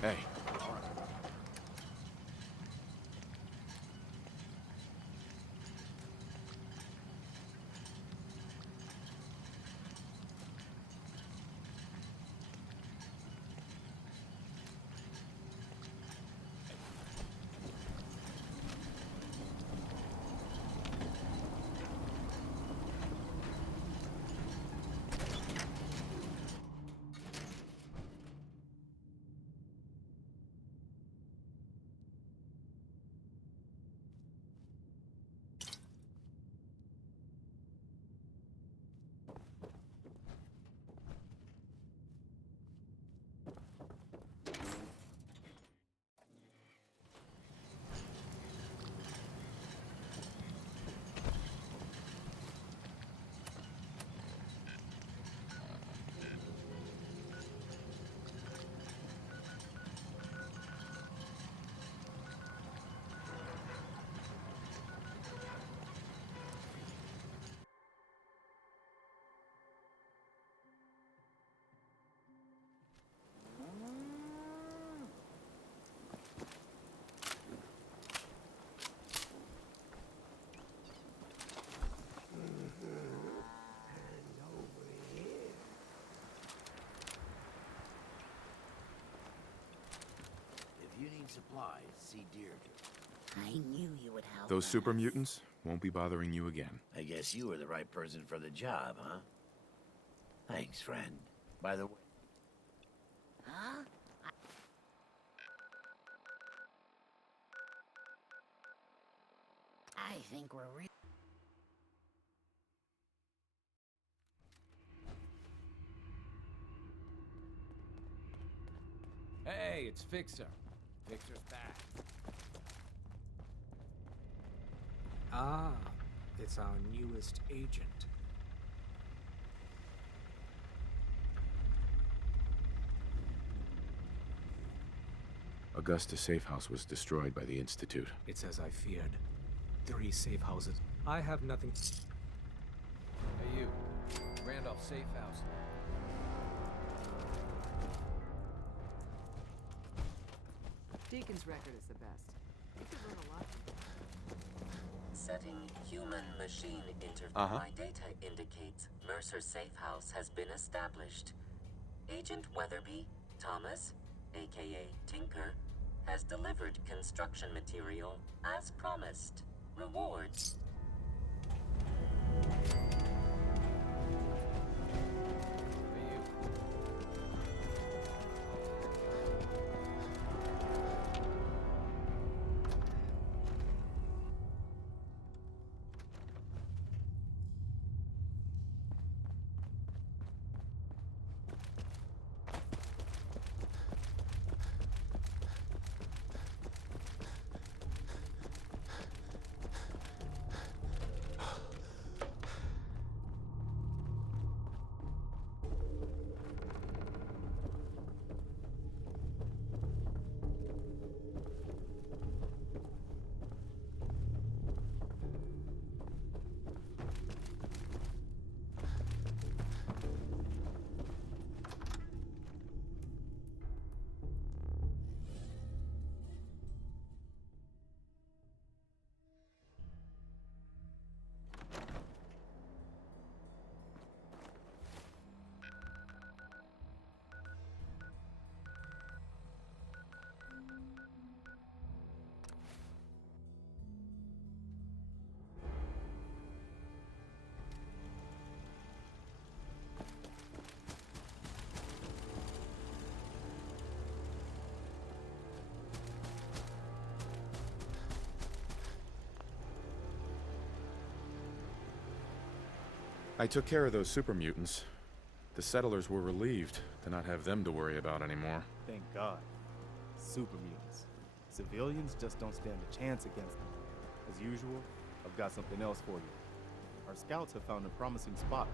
Hey. If you need supplies, see Deirdre. I knew you would help. Those super us. mutants won't be bothering you again. I guess you were the right person for the job, huh? Thanks, friend. By the way... Huh? I think we're ready. Hey, it's Fixer. Fixer's back. Ah, it's our newest agent. Augusta's safe house was destroyed by the Institute. It's as I feared. 3 safe houses. I have nothing. Hey, you. Randolph Safe House. Deacon's record is the best. You could learn a lot. Setting human-machine interface. My data indicates Mercer's safe house has been established. Agent Weatherby, Thomas, aka Tinker, has delivered construction material as promised. Rewards. Hey, you. I took care of those super mutants. The settlers were relieved to not have them to worry about anymore. Thank God. Super mutants. Civilians just don't stand a chance against them. As usual, I've got something else for you. Our scouts have found a promising spot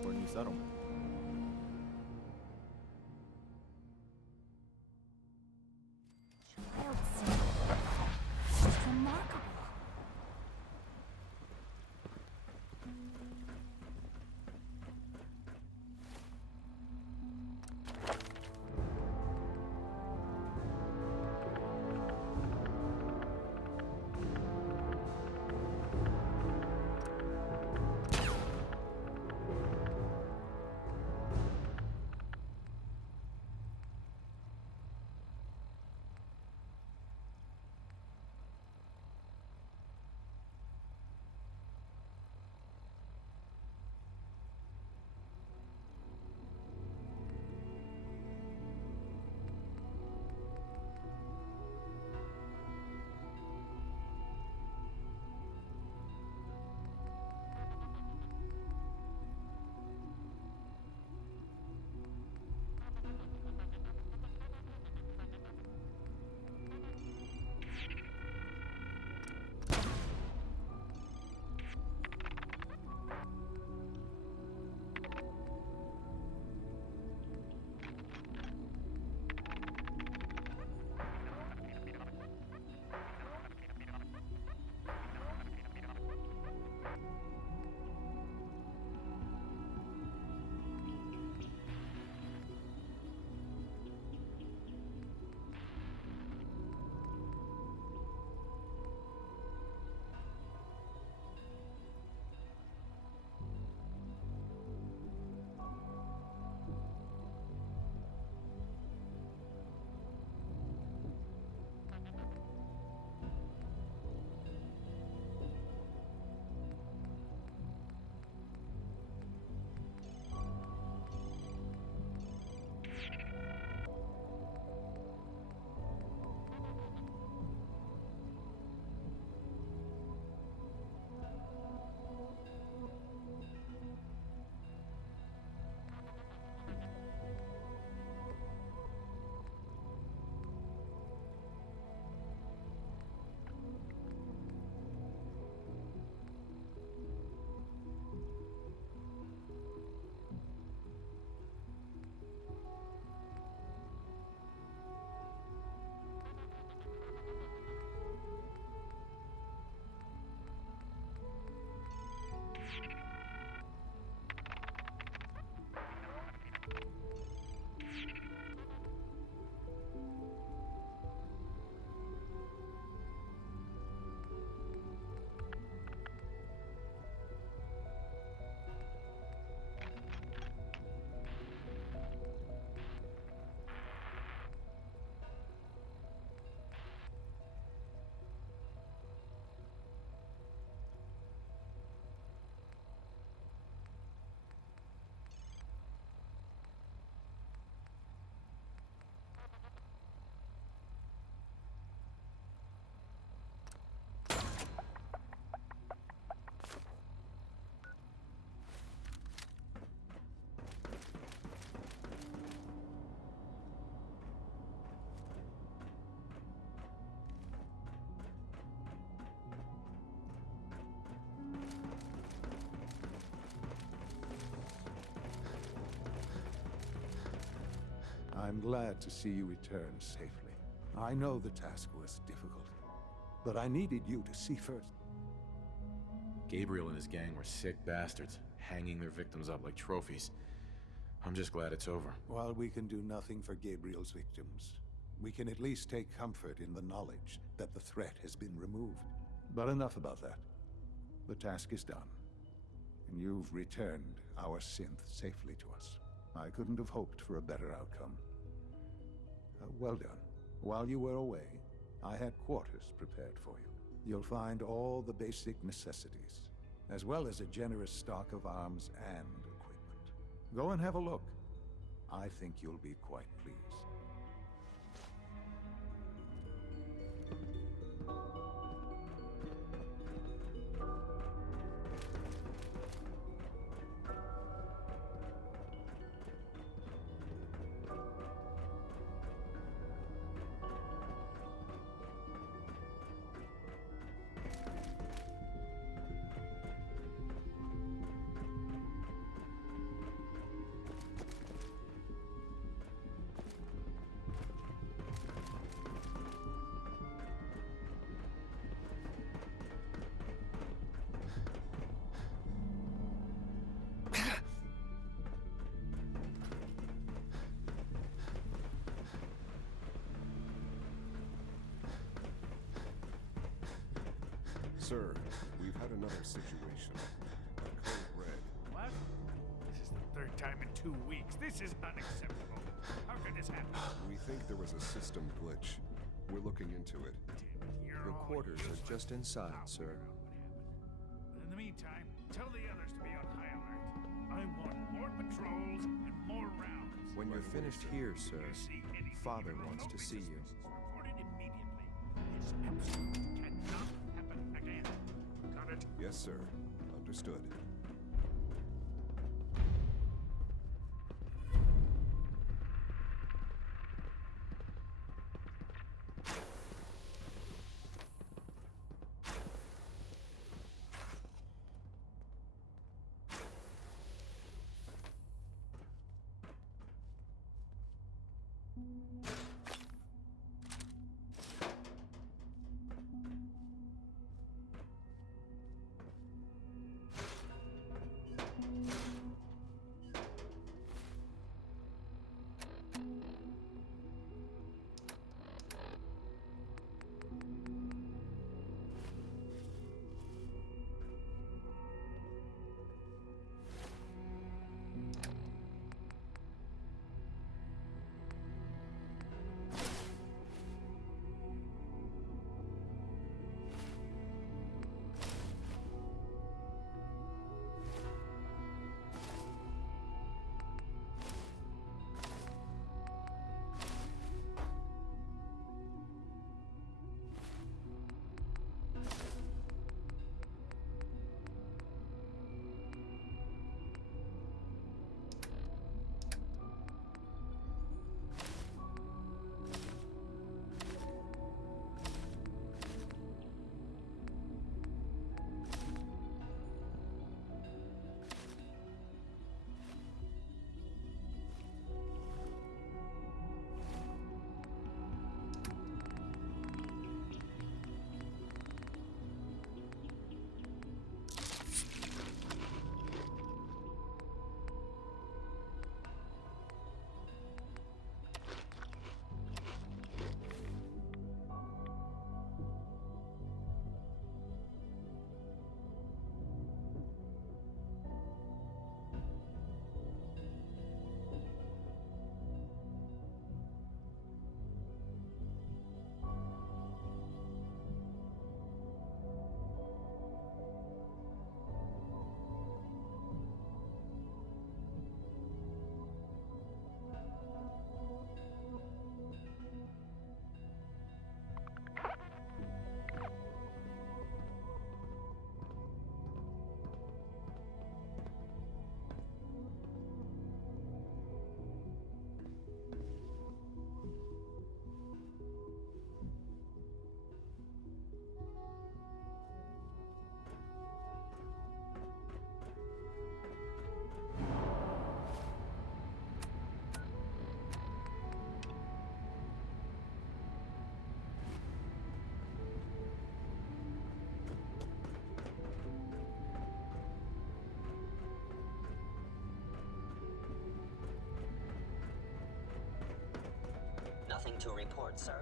for a new settlement. Child safe. It's remarkable. I'm glad to see you return safely. I know the task was difficult, but I needed you to see first. Gabriel and his gang were sick bastards, hanging their victims up like trophies. I'm just glad it's over. While we can do nothing for Gabriel's victims, we can at least take comfort in the knowledge that the threat has been removed. But enough about that. The task is done, and you've returned our synth safely to us. I couldn't have hoped for a better outcome. Well done. While you were away, I had quarters prepared for you. You'll find all the basic necessities, as well as a generous stock of arms and equipment. Go and have a look. I think you'll be quite pleased. Sir, we've had another situation. Code Red. What? This is the third time in 2 weeks. This is unacceptable. How could this happen? We think there was a system glitch. We're looking into it. Your quarters are just inside, sir. In the meantime, tell the others to be on high alert. I want more patrols and more rounds. When you're finished here, sir, Father wants to see you. Report it immediately. This absolutely cannot happen again. Got it? Yes, sir. Understood. to report, sir.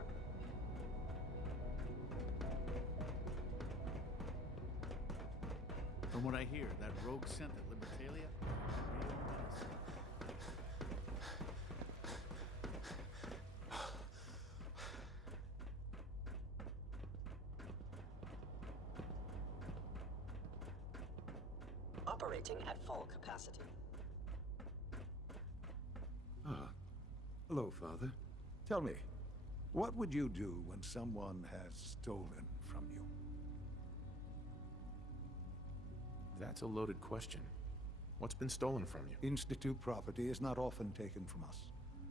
From what I hear, that rogue scent at Libertalia, real medicine. Operating at full capacity. Ah. Hello, Father. Tell me, what would you do when someone has stolen from you? That's a loaded question. What's been stolen from you? Institute property is not often taken from us.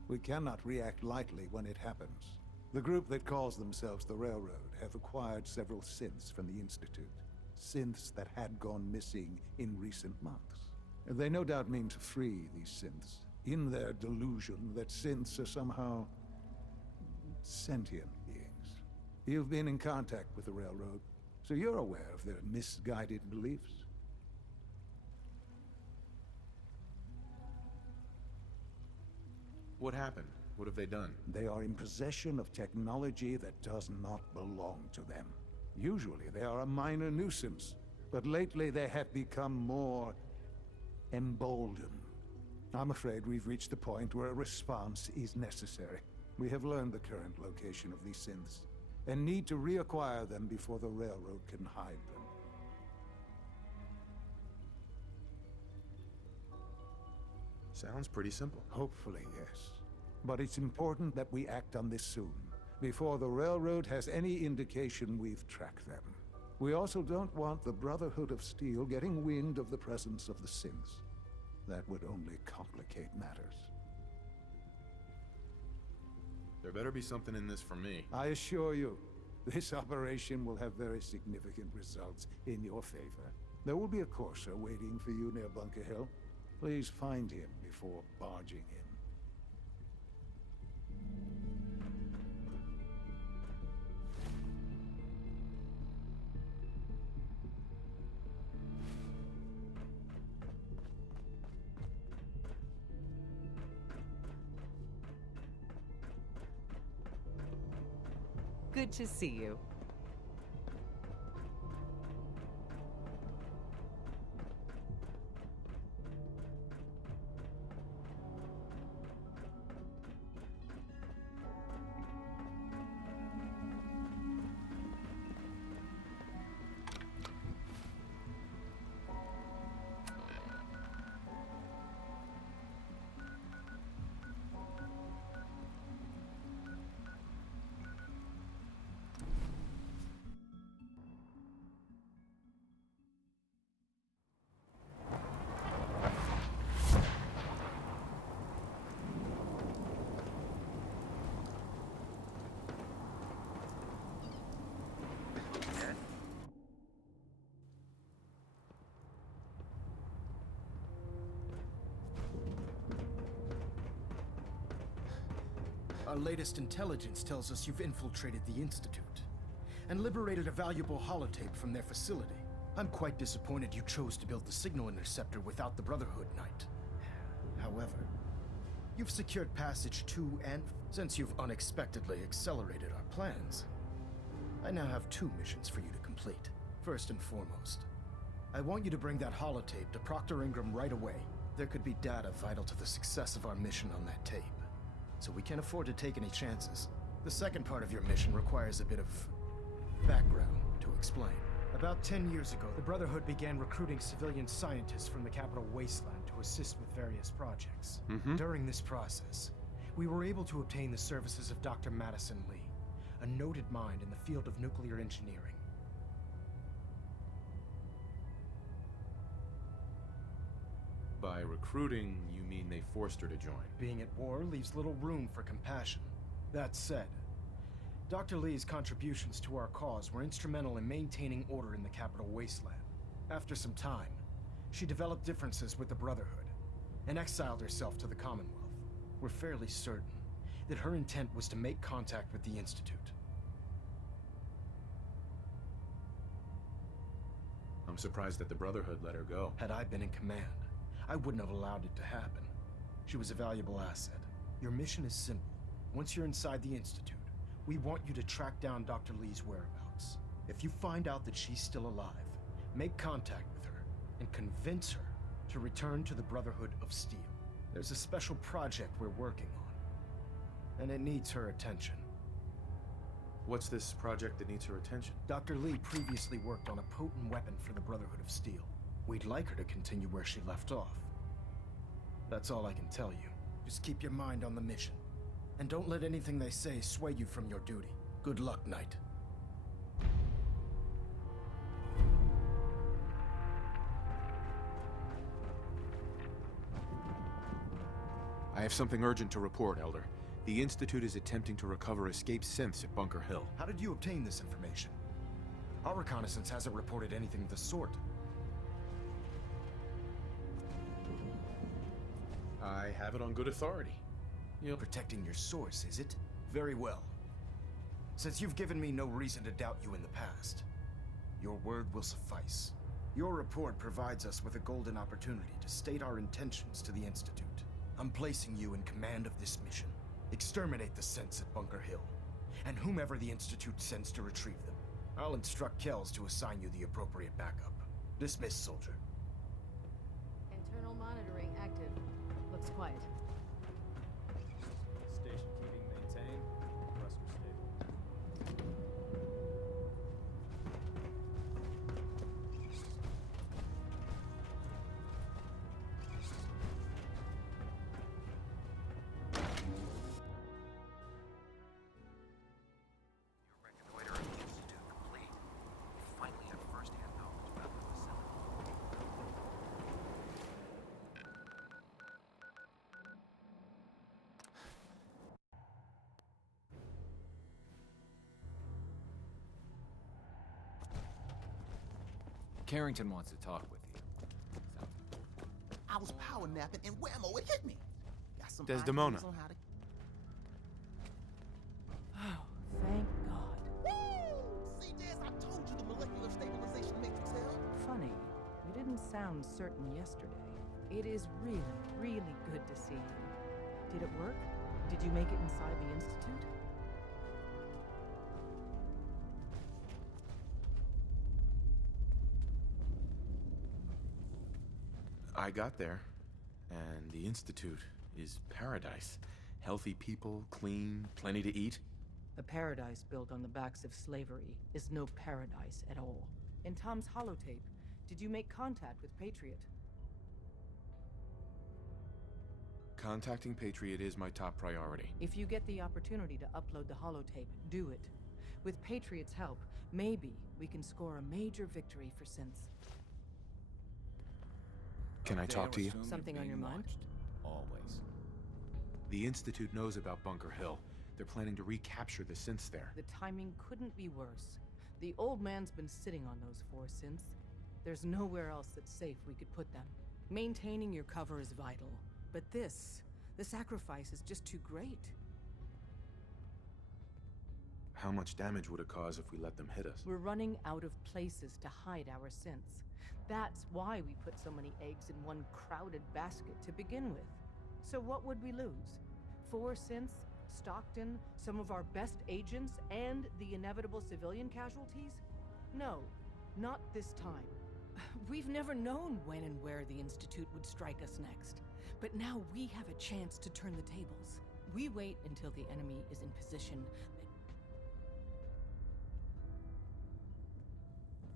We cannot react lightly when it happens. The group that calls themselves the Railroad have acquired several synths from the Institute. Synths that had gone missing in recent months. They no doubt mean to free these synths, in their delusion that synths are somehow sentient beings. You've been in contact with the Railroad, so you're aware of their misguided beliefs. What happened? What have they done? They are in possession of technology that does not belong to them. Usually they are a minor nuisance, but lately they have become more emboldened. I'm afraid we've reached the point where a response is necessary. We have learned the current location of these synths, and need to reacquire them before the Railroad can hide them. Sounds pretty simple. Hopefully, yes. But it's important that we act on this soon, before the Railroad has any indication we've tracked them. We also don't want the Brotherhood of Steel getting wind of the presence of the synths. That would only complicate matters. There better be something in this for me. I assure you, this operation will have very significant results in your favor. There will be a courser waiting for you near Bunker Hill. Please find him before barging in. Good to see you. Our latest intelligence tells us you've infiltrated the Institute and liberated a valuable holotape from their facility. I'm quite disappointed you chose to build the signal interceptor without the Brotherhood Knight. However, you've secured passage to and since you've unexpectedly accelerated our plans, I now have 2 missions for you to complete. First and foremost, I want you to bring that holotape to Proctor Ingram right away. There could be data vital to the success of our mission on that tape, so we can't afford to take any chances. The second part of your mission requires a bit of background to explain. About 10 years ago, the Brotherhood began recruiting civilian scientists from the capital wasteland to assist with various projects. During this process, we were able to obtain the services of Dr. Madison Lee, a noted mind in the field of nuclear engineering. By recruiting, you mean they forced her to join? Being at war leaves little room for compassion. That said, Dr. Lee's contributions to our cause were instrumental in maintaining order in the capital wasteland. After some time, she developed differences with the Brotherhood and exiled herself to the Commonwealth. We're fairly certain that her intent was to make contact with the Institute. I'm surprised that the Brotherhood let her go. Had I been in command, I wouldn't have allowed it to happen. She was a valuable asset. Your mission is simple. Once you're inside the Institute, we want you to track down Dr. Lee's whereabouts. If you find out that she's still alive, make contact with her and convince her to return to the Brotherhood of Steel. There's a special project we're working on, and it needs her attention. What's this project that needs her attention? Dr. Lee previously worked on a potent weapon for the Brotherhood of Steel. We'd like her to continue where she left off. That's all I can tell you. Just keep your mind on the mission. And don't let anything they say sway you from your duty. Good luck, Knight. I have something urgent to report, Elder. The Institute is attempting to recover escaped synths at Bunker Hill. How did you obtain this information? Our reconnaissance hasn't reported anything of the sort. I have it on good authority. You're protecting your source, is it? Very well. Since you've given me no reason to doubt you in the past, your word will suffice. Your report provides us with a golden opportunity to state our intentions to the Institute. I'm placing you in command of this mission. Exterminate the synths at Bunker Hill, and whomever the Institute sends to retrieve them. I'll instruct Kells to assign you the appropriate backup. Dismissed, soldier. Internal monitoring active. Looks quiet. Station keeping maintained. Compressor stable. Reconnoiter of the Institute complete. We finally have first-hand knowledge about the facility. Carrington wants to talk with you. I was power napping and whammo, it hit me. Got some Desdemona. ideas on how to... Oh, thank God. Woo! See, Des, I told you the molecular stabilization matrix held. Funny, you didn't sound certain yesterday. It is really, really good to see you. Did it work? Did you make it inside the Institute? I got there, and the Institute is paradise. Healthy people, clean, plenty to eat. A paradise built on the backs of slavery is no paradise at all. In Tom's holotape, did you make contact with Patriot? Contacting Patriot is my top priority. If you get the opportunity to upload the holotape, do it. With Patriot's help, maybe we can score a major victory for synths. Can I talk to you? Something on your mind? Always. The Institute knows about Bunker Hill. They're planning to recapture the synths there. The timing couldn't be worse. The old man's been sitting on those 4 synths. There's nowhere else that's safe we could put them. Maintaining your cover is vital. But the sacrifice is just too great. How much damage would it cause if we let them hit us? We're running out of places to hide our synths. That's why we put so many eggs in one crowded basket to begin with. So what would we lose? 4 synths, Stockton, some of our best agents, and the inevitable civilian casualties? No, not this time. We've never known when and where the Institute would strike us next. But now we have a chance to turn the tables. We wait until the enemy is in position.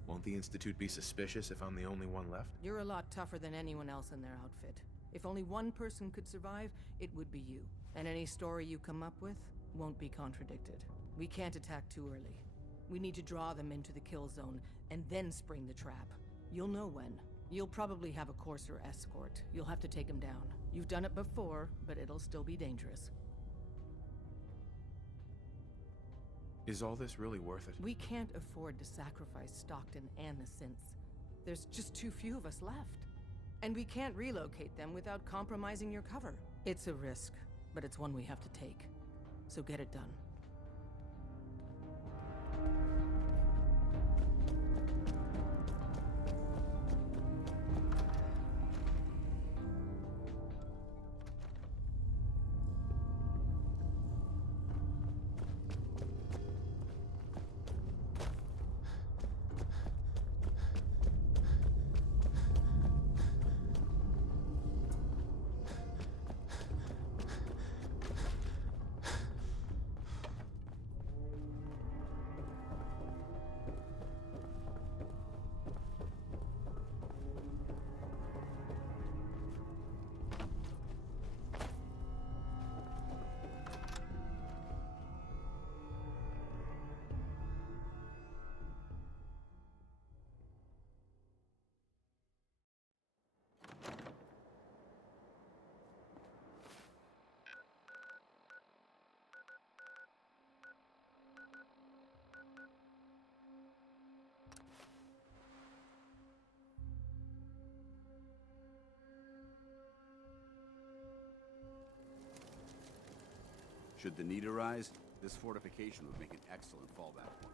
Won't the Institute be suspicious if I'm the only one left? You're a lot tougher than anyone else in their outfit. If only one person could survive, it would be you. And any story you come up with won't be contradicted. We can't attack too early. We need to draw them into the kill zone, and then spring the trap. You'll know when. You'll probably have a Courser escort. You'll have to take them down. You've done it before, but it'll still be dangerous. Is all this really worth it? We can't afford to sacrifice Stockton and the synths. There's just too few of us left. And we can't relocate them without compromising your cover. It's a risk, but it's one we have to take. So get it done. Should the need arise, this fortification would make an excellent fallback point.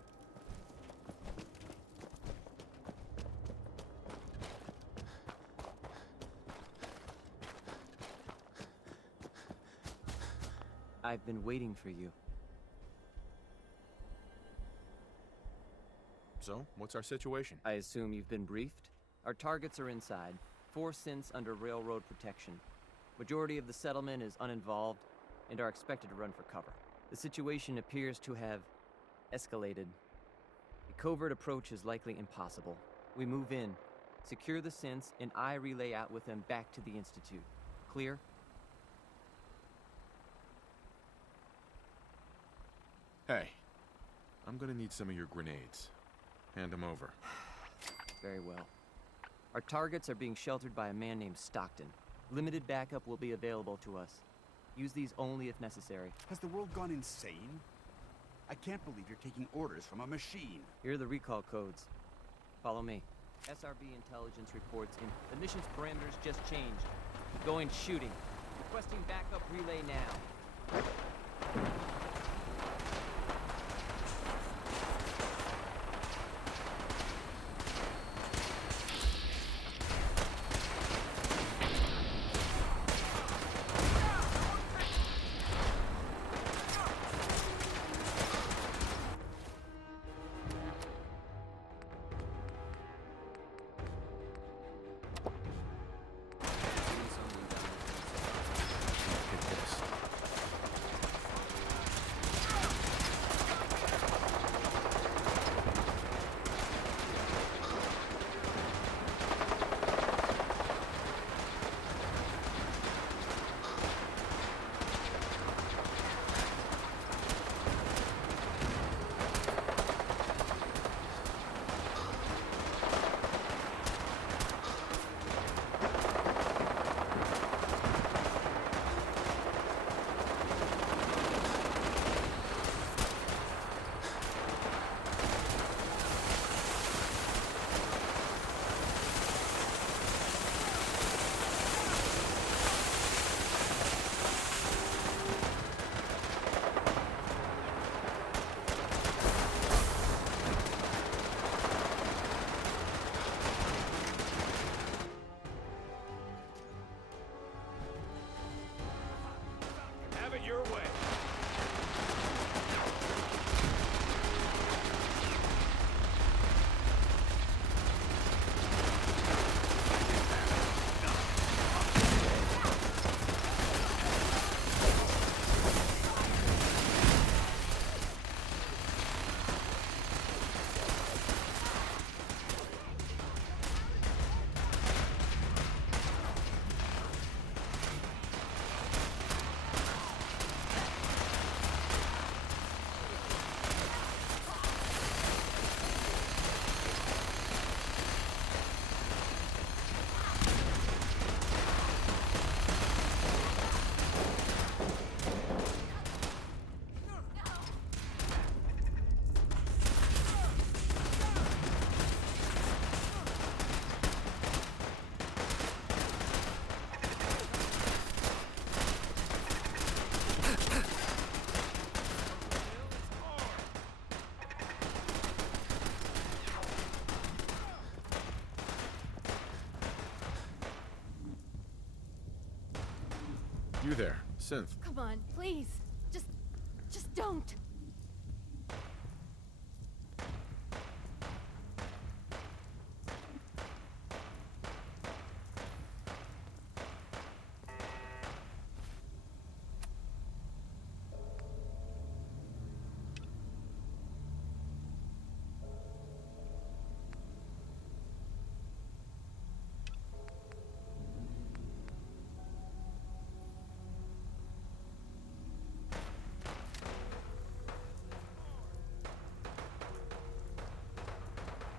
I've been waiting for you. So, what's our situation? I assume you've been briefed? Our targets are inside. 4 synths under railroad protection. Majority of the settlement is uninvolved and are expected to run for cover. The situation appears to have escalated. A covert approach is likely impossible. We move in, secure the synths, and I relay out with them back to the Institute. Clear? Hey, I'm gonna need some of your grenades. Hand them over. Very well. Our targets are being sheltered by a man named Stockton. Limited backup will be available to us. Use these only if necessary. Has the world gone insane? I can't believe you're taking orders from a machine. Here are the recall codes. Follow me. SRB intelligence reports in. The mission's parameters just changed. Going shooting. Requesting backup relay now. Your way. You there, Synth. Come on, please. Just don't.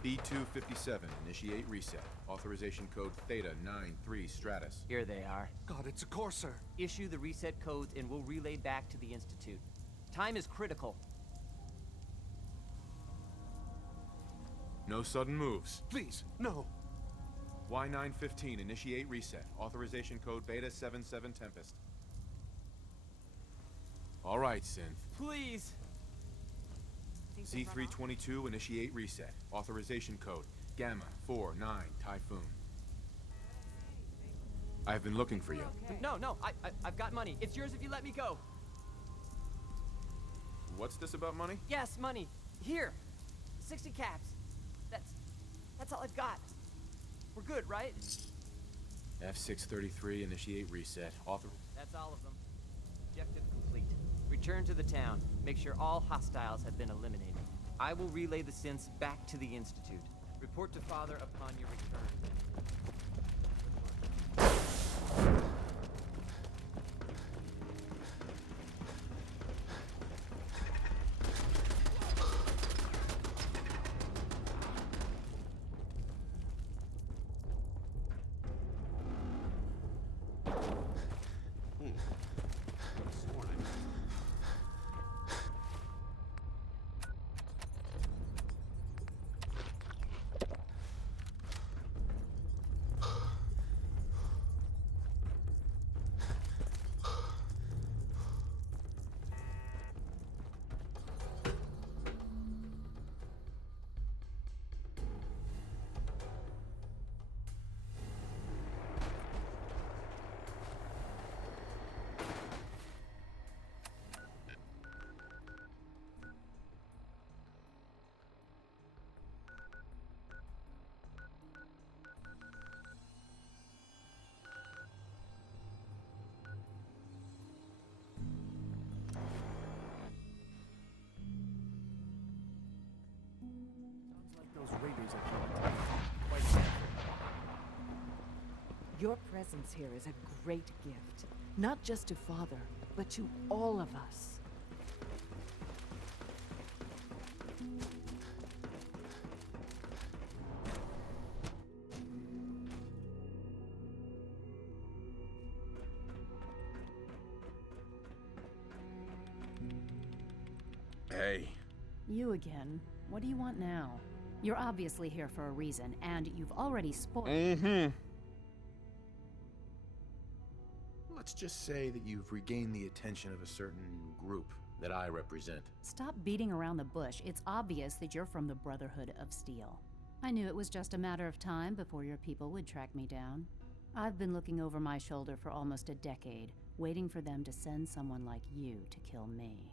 Pt.24, initiate reset. Authorization code Theta-93 Stratus. Here they are. God, it's a Courser. Issue the reset codes and we'll relay back to the Institute. Time is critical. No sudden moves. Please, no. Y915, initiate reset. Authorization code Beta-77 Tempest. All right, Synth. Please! Z322, initiate reset. Authorization code, Gamma 49 Typhoon. I've been looking for you. No, I've got money. It's yours if you let me go. What's this about money? Yes, money. Here. 60 caps. That's all I've got. We're good, right? F633, initiate reset. That's all of them. Objective complete. Return to the town. Make sure all hostiles have been eliminated. I will relay the synths back to the Institute. Report to Father upon your return. Those raiders are coming. Quite careful. Your presence here is a great gift. Not just to Father, but to all of us. Hey. You again. What do you want now? You're obviously here for a reason, and you've already spoiled. Let's just say that you've regained the attention of a certain group that I represent. Stop beating around the bush. It's obvious that you're from the Brotherhood of Steel. I knew it was just a matter of time before your people would track me down. I've been looking over my shoulder for almost a decade, waiting for them to send someone like you to kill me.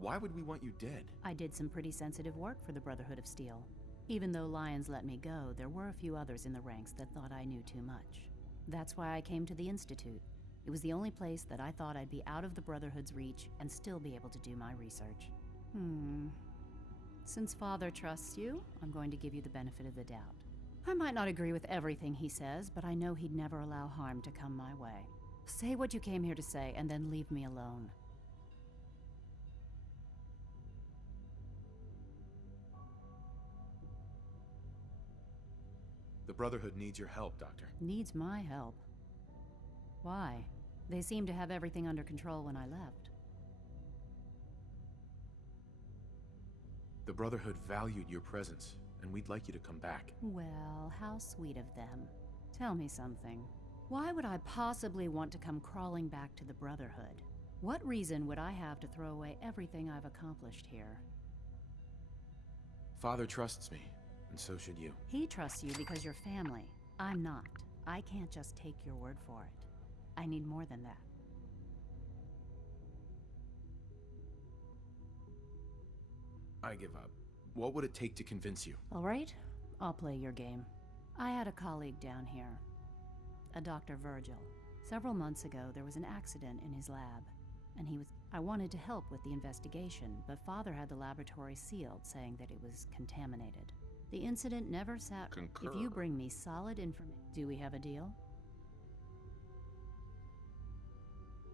Why would we want you dead? I did some pretty sensitive work for the Brotherhood of Steel. Even though Lyons let me go, there were a few others in the ranks that thought I knew too much. That's why I came to the Institute. It was the only place that I thought I'd be out of the Brotherhood's reach and still be able to do my research. Since Father trusts you, I'm going to give you the benefit of the doubt. I might not agree with everything he says, but I know he'd never allow harm to come my way. Say what you came here to say, and then leave me alone. The Brotherhood needs your help, Doctor. Needs my help. Why? They seemed to have everything under control when I left. The Brotherhood valued your presence, and we'd like you to come back. Well, how sweet of them. Tell me something. Why would I possibly want to come crawling back to the Brotherhood? What reason would I have to throw away everything I've accomplished here? Father trusts me, and so should you. He trusts you because you're family. I'm not. I can't just take your word for it. I need more than that. I give up. What would it take to convince you? All right, I'll play your game. I had a colleague down here, a Dr. Virgil. Several months ago, there was an accident in his lab, and I wanted to help with the investigation, but Father had the laboratory sealed, saying that it was contaminated. The incident never sat. Concur. If you bring me solid information, do we have a deal?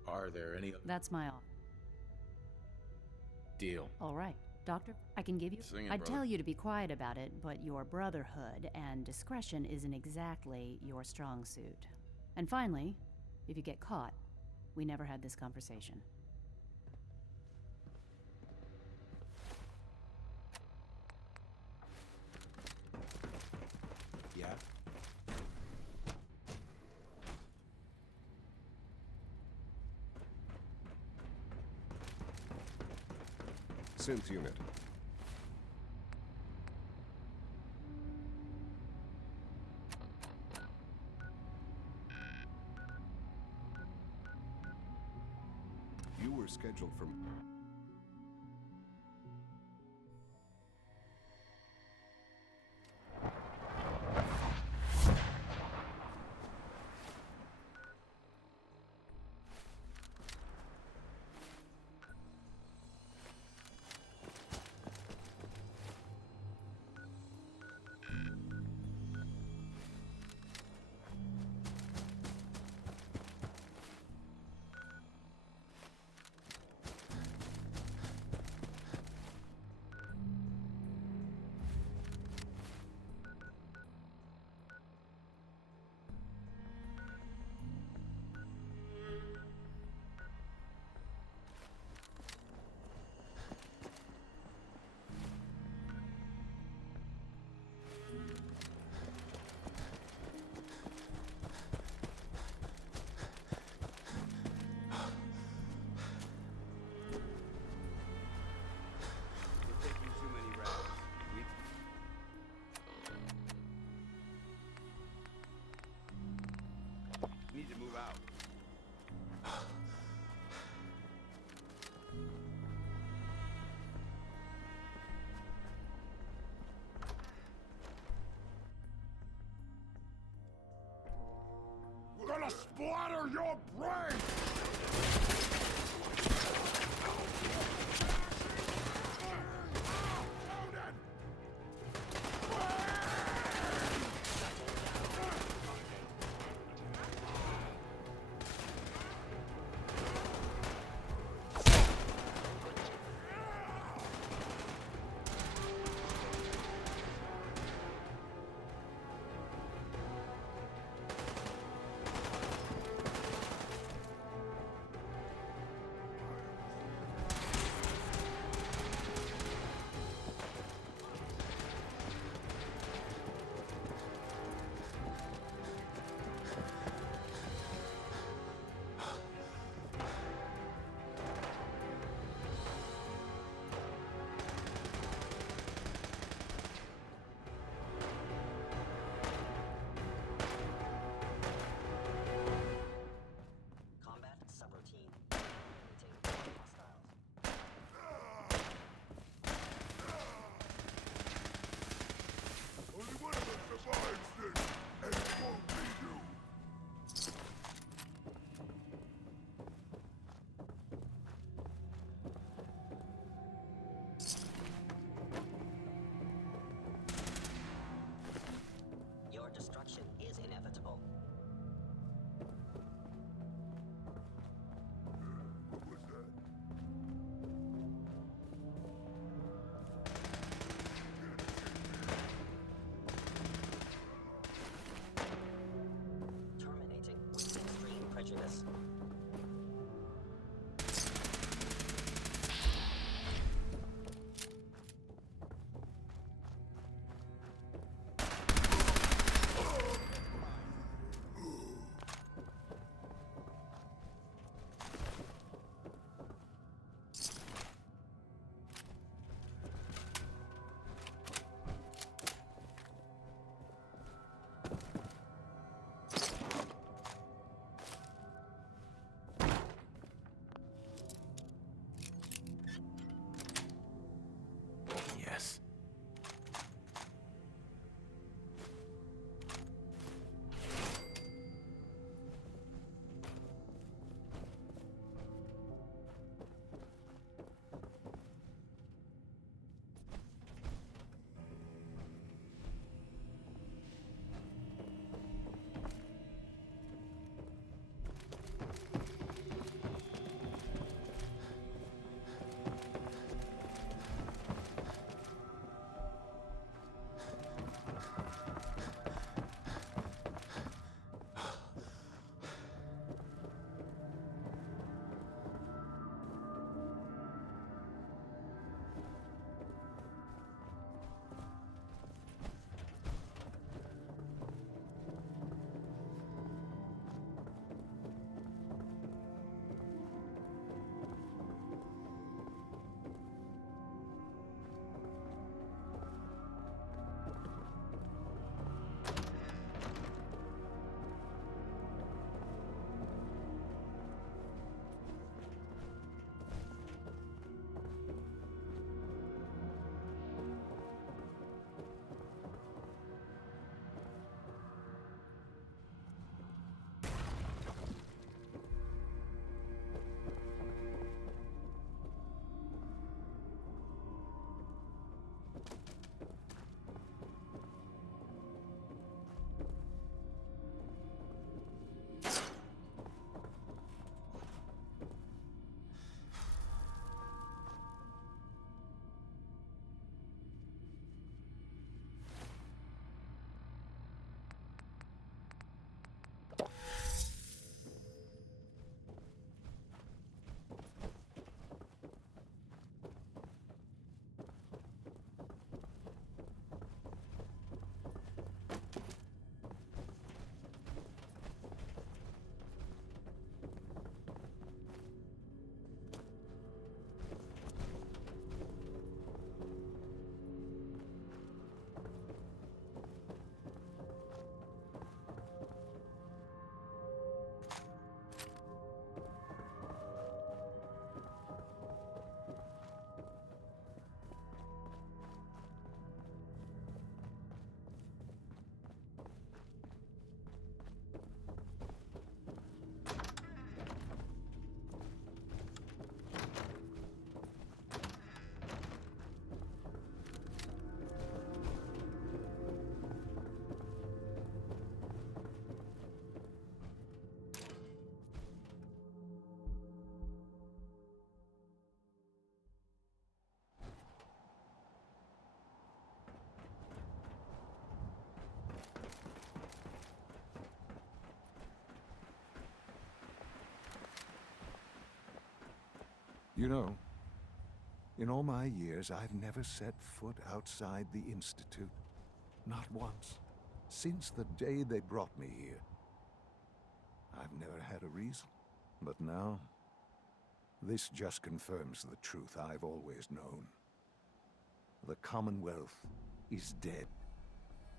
Are there any... That's my offer. Deal. All right. Doctor, I can give you... I'd tell you to be quiet about it, but your Brotherhood and discretion isn't exactly your strong suit. And finally, if you get caught, we never had this conversation. Yeah? synth unit. You were scheduled for... Need to move out. We're gonna splatter your brain! You know, in all my years, I've never set foot outside the Institute. Not once. Since the day they brought me here. I've never had a reason. But now, this just confirms the truth I've always known. The Commonwealth is dead.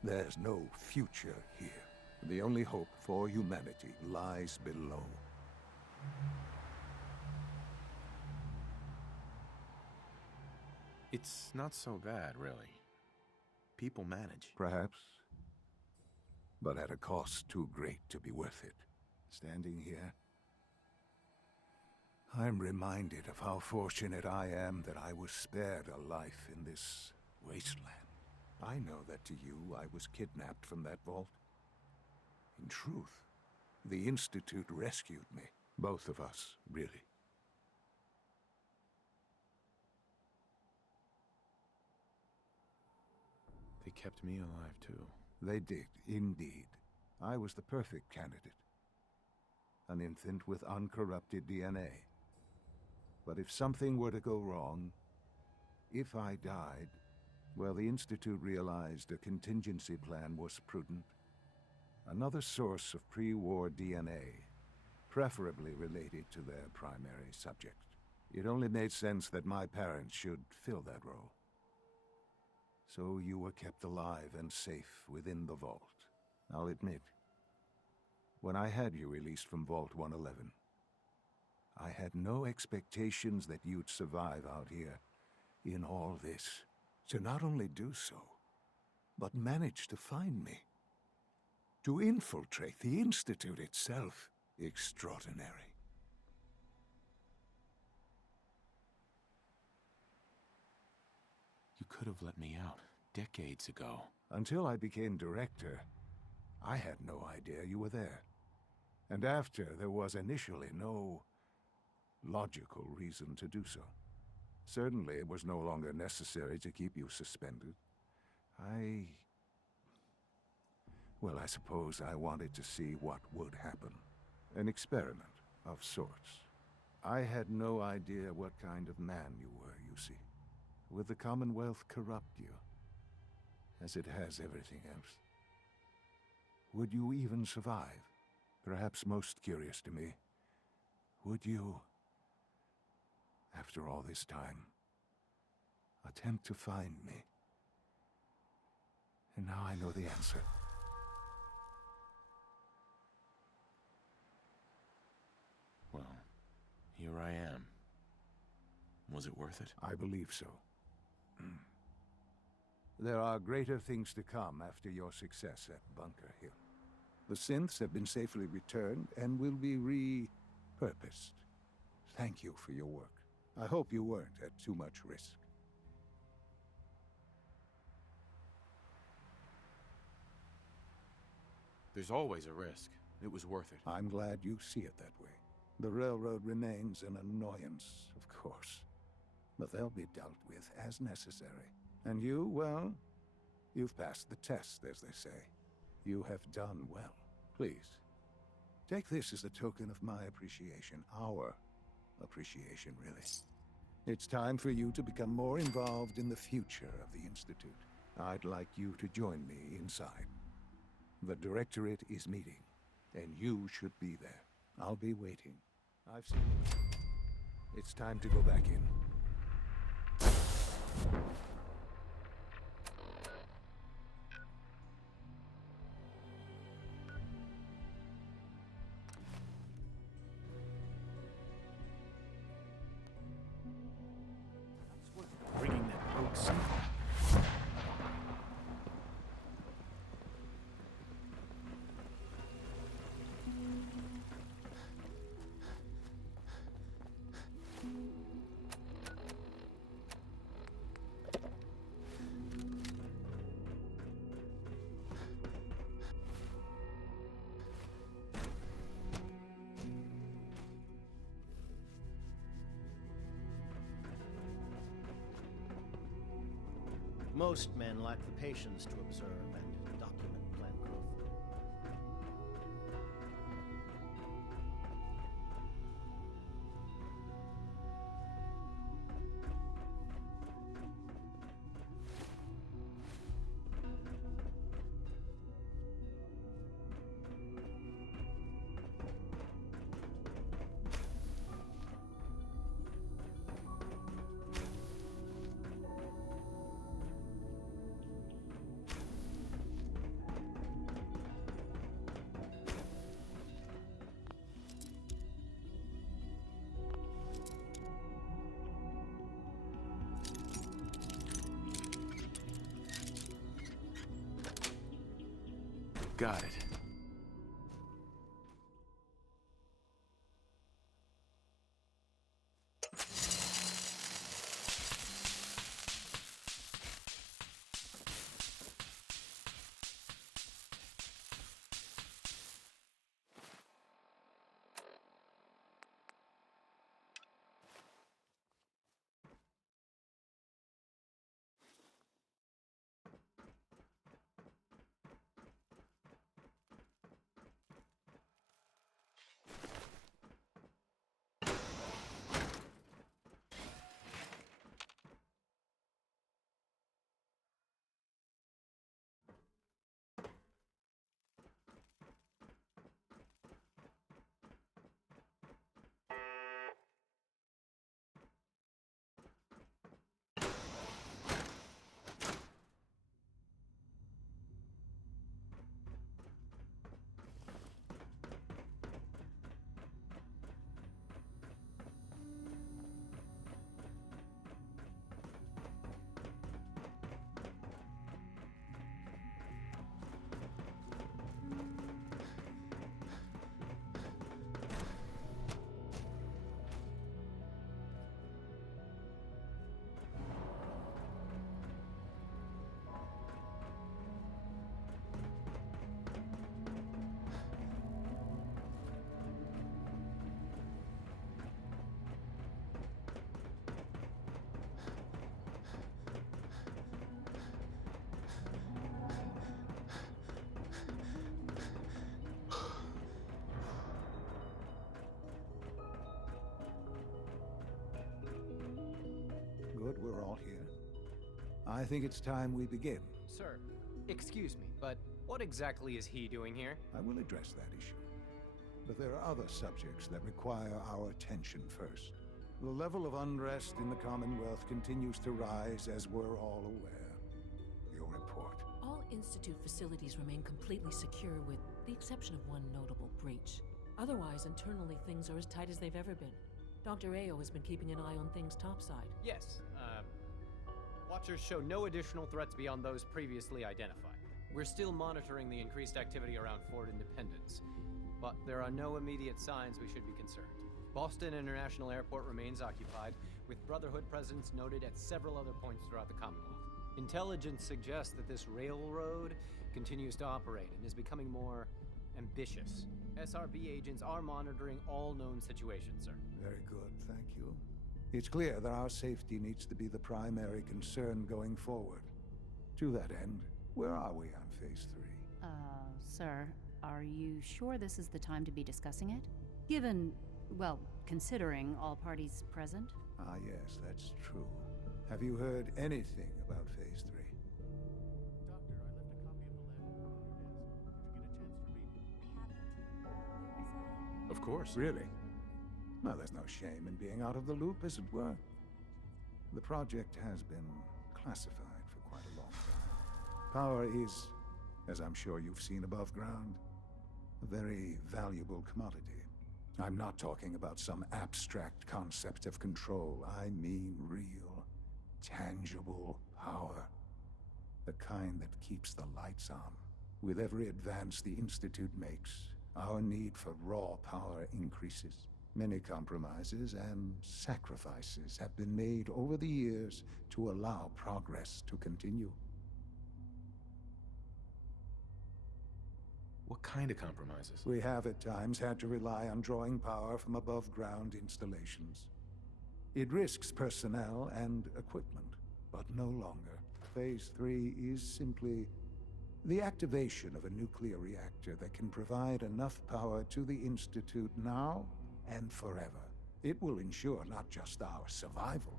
There's no future here. The only hope for humanity lies below. It's not so bad, really. People manage. Perhaps. But at a cost too great to be worth it. Standing here, I'm reminded of how fortunate I am that I was spared a life in this wasteland. I know that to you, I was kidnapped from that vault. In truth, the Institute rescued me. Both of us, really. They kept me alive, too. They did, indeed. I was the perfect candidate. An infant with uncorrupted DNA. But if something were to go wrong, if I died, well, the Institute realized a contingency plan was prudent. Another source of pre-war DNA, preferably related to their primary subject. It only made sense that my parents should fill that role. So you were kept alive and safe within the vault. I'll admit, when I had you released from Vault 111, I had no expectations that you'd survive out here in all this. To not only do so, but manage to find me. To infiltrate the Institute itself. Extraordinary. You could have let me out decades ago. Until I became director, I had no idea you were there. And after, there was initially no logical reason to do so. Certainly, it was no longer necessary to keep you suspended. Well, I suppose I wanted to see what would happen. An experiment of sorts. I had no idea what kind of man you were, you see. Would the Commonwealth corrupt you, as it has everything else? Would you even survive? Perhaps most curious to me, would you, after all this time, attempt to find me? And now I know the answer. Well, here I am. Was it worth it? I believe so. There are greater things to come after your success at Bunker Hill. The synths have been safely returned and will be repurposed. Thank you for your work. I hope you weren't at too much risk. There's always a risk. It was worth it. I'm glad you see it that way. The railroad remains an annoyance, of course. But they'll be dealt with as necessary. And you, well, you've passed the test, as they say. You have done well. Please, take this as a token of my appreciation. Our appreciation, really. It's time for you to become more involved in the future of the Institute. I'd like you to join me inside. The Directorate is meeting, and you should be there. I'll be waiting. I've seen it. It's time to go back in. Bringing that rogue synth. Most men lack the patience to observe and document plant growth. got it. Good, we're all here. I think it's time we begin. Sir, excuse me, but what exactly is he doing here? I will address that issue. But there are other subjects that require our attention first. The level of unrest in the Commonwealth continues to rise, as we're all aware. Your report. All Institute facilities remain completely secure, with the exception of one notable breach. Otherwise, internally, things are as tight as they've ever been. Dr. Ao has been keeping an eye on things topside. Yes, Watchers show no additional threats beyond those previously identified. We're still monitoring the increased activity around Fort Independence, but there are no immediate signs we should be concerned. Boston International Airport remains occupied, with Brotherhood presence noted at several other points throughout the Commonwealth. Intelligence suggests that this railroad continues to operate and is becoming more ambitious. SRB agents are monitoring all known situations, sir. Very good, thank you. It's clear that our safety needs to be the primary concern going forward. To that end, where are we on Phase 3? Sir, are you sure this is the time to be discussing it? Given, well, considering all parties present? Ah, yes, that's true. Have you heard anything about Phase 3? Doctor, I left a copy of the lab report on your desk. Did you get a chance to read it? Of course. Really? Well, there's no shame in being out of the loop, as it were. The project has been classified for quite a long time. Power is, as I'm sure you've seen above ground, a very valuable commodity. I'm not talking about some abstract concept of control. I mean real, tangible power. The kind that keeps the lights on. With every advance the Institute makes, our need for raw power increases. Many compromises and sacrifices have been made over the years to allow progress to continue. What kind of compromises? We have at times had to rely on drawing power from above-ground installations. It risks personnel and equipment, but no longer. Phase 3 is simply the activation of a nuclear reactor that can provide enough power to the Institute now and forever. It will ensure not just our survival,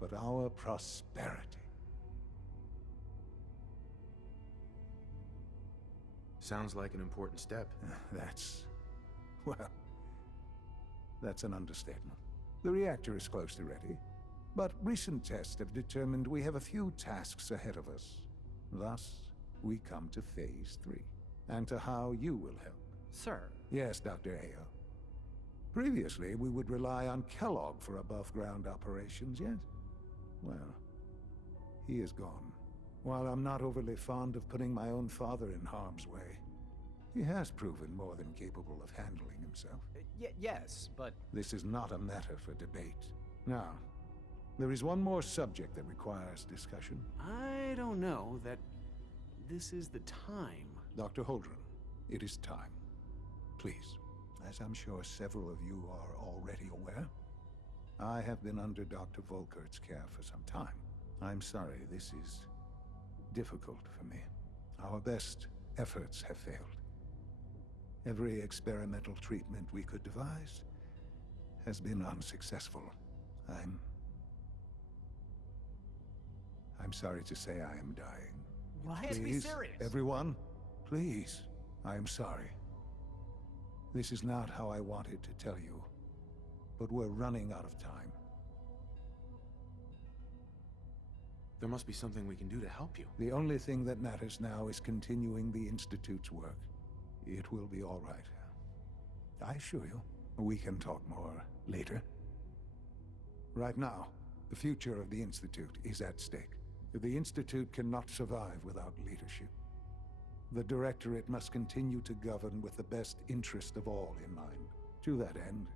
but our prosperity. Sounds like an important step. That's an understatement. The reactor is close to ready, but recent tests have determined we have a few tasks ahead of us. Thus, we come to Phase 3, and to how you will help. Sir. Yes, Dr. Ao. Previously, we would rely on Kellogg for above-ground operations, yes? Well, he is gone. While I'm not overly fond of putting my own father in harm's way, He has proven more than capable of handling himself. Yes, but... This is not a matter for debate. Now, there is one more subject that requires discussion. I don't know that this is the time. Dr. Holdren, it is time. Please, as I'm sure several of you are already aware, I have been under Dr. Volkert's care for some time. I'm sorry, this is difficult for me. Our best efforts have failed. Every experimental treatment we could devise has been unsuccessful. I'm sorry to say I am dying. What? Please, be serious. Everyone, please. I am sorry. This is not how I wanted to tell you, but we're running out of time. There must be something we can do to help you. The only thing that matters now is continuing the Institute's work. It will be all right. I assure you, we can talk more later. Right now, the future of the Institute is at stake. The Institute cannot survive without leadership. The Directorate must continue to govern with the best interest of all in mind. To that end,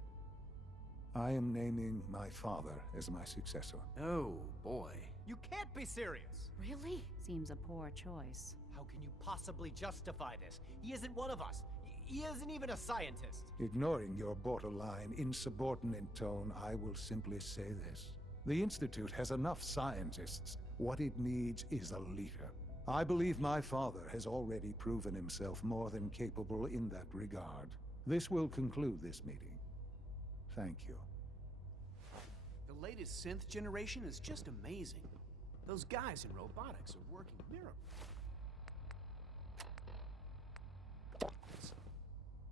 I am naming my father as my successor. Oh, boy. You can't be serious! Really? Seems a poor choice. How can you possibly justify this? He isn't one of us. He isn't even a scientist. Ignoring your borderline, insubordinate tone, I will simply say this. The Institute has enough scientists. What it needs is a leader. I believe my father has already proven himself more than capable in that regard. This will conclude this meeting. Thank you. The latest synth generation is just amazing. Those guys in robotics are working miracles.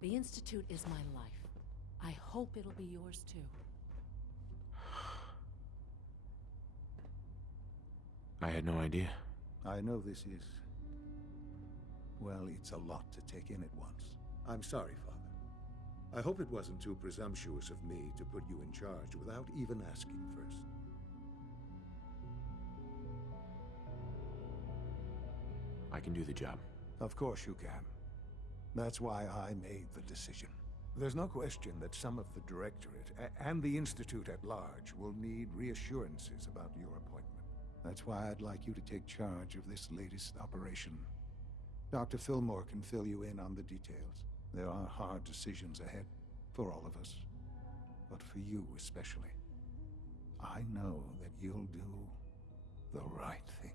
The Institute is my life. I hope it'll be yours too. I had no idea. I know this is... well, it's a lot to take in at once. I'm sorry, Father. I hope it wasn't too presumptuous of me to put you in charge without even asking first. I can do the job. Of course you can. That's why I made the decision. There's no question that some of the Directorate and the Institute at large will need reassurances about your appointment. That's why I'd like you to take charge of this latest operation. Dr. Fillmore can fill you in on the details. There are hard decisions ahead, for all of us. But for you especially. I know that you'll do the right thing.